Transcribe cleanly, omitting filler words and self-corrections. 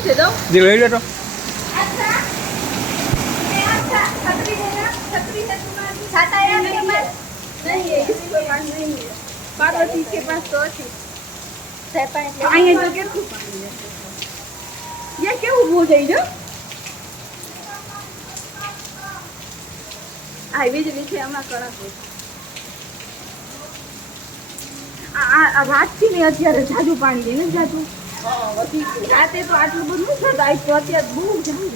છે દો જે લઈ લેતો पार्वती के पास तो अच्छी आइए तो क्या ये क्या हो जाए जो हाईवे जो नीचे हमारा कड़ा है रात થી ને અત્યારે જાજુ પાણી દે ને જાજુ રાતે તો આટલું બધું થતું આજ તો અત્યારે બહુ જાજુ